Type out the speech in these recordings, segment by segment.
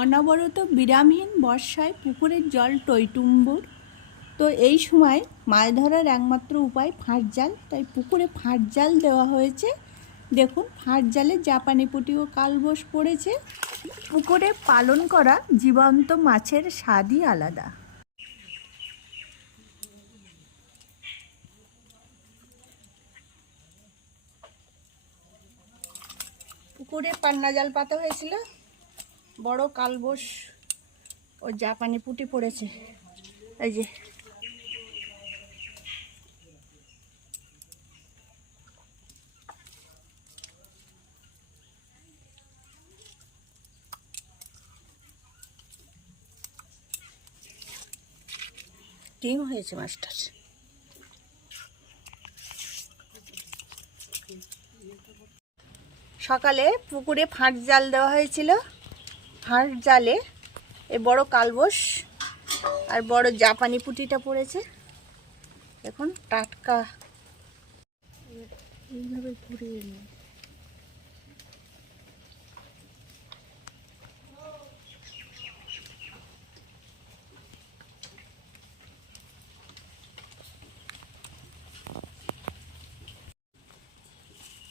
অনবরত বিরামহীন বর্ষায় পুকুরের জল টইটুম্বুর। তো এই সময় মাছ ধরার একমাত্র উপায় ফাঁস জাল, তাই পুকুরে ফাঁস জাল দেওয়া হয়েছে। দেখুন, ফাঁস জালে জাপানি পুঁটি ও কালবোস পড়েছে। পুকুরে পালন করা জীবন্ত মাছের স্বাদই আলাদা। পুকুরে পান্না জাল পাতা হয়েছিল, বড় কালবোস ও জাপানি পুঁটি পড়েছে। এই যে ডিম হয়েছে মাছটার। সকালে পুকুরে ফাঁস জাল দেওয়া হয়েছিল। ফাঁস জালে এ বড় কালবোস আর বড় জাপানি পুঁটিটা পড়েছে। এখন টাটকা এইভাবে ঘুরিয়ে নিই।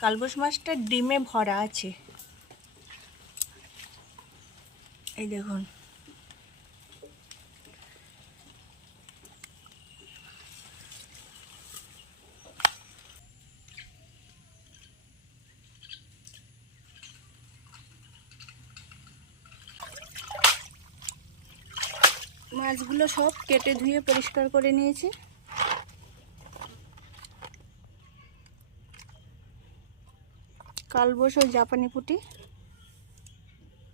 কালবোস মাছটা ডিমে ভরা আছে, এই দেখুন। মাছগুলো সব কেটে ধুয়ে পরিষ্কার করে নিয়েছি। কালবোস ও জাপানি পুঁটি।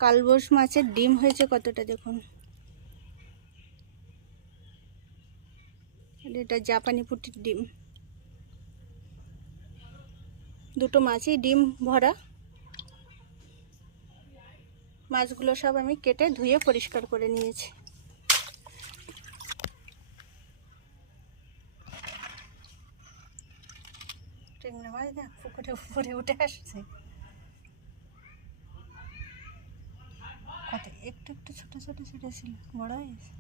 কালবোস মাছের ডিম হয়েছে কতটা দেখুন। এটা জাপানি পুঁটির ডিম। দুটো মাছই ডিম ভরা। মাছগুলো সব আমি কেটে ধুয়ে পরিষ্কার করে নিয়েছি। ট্যাংরা মাছ দেখ পুকুরে উপরে উঠে আসছে। কত একটু একটু ছোট ছোট ছোট ছিল, বড় হয়েছে।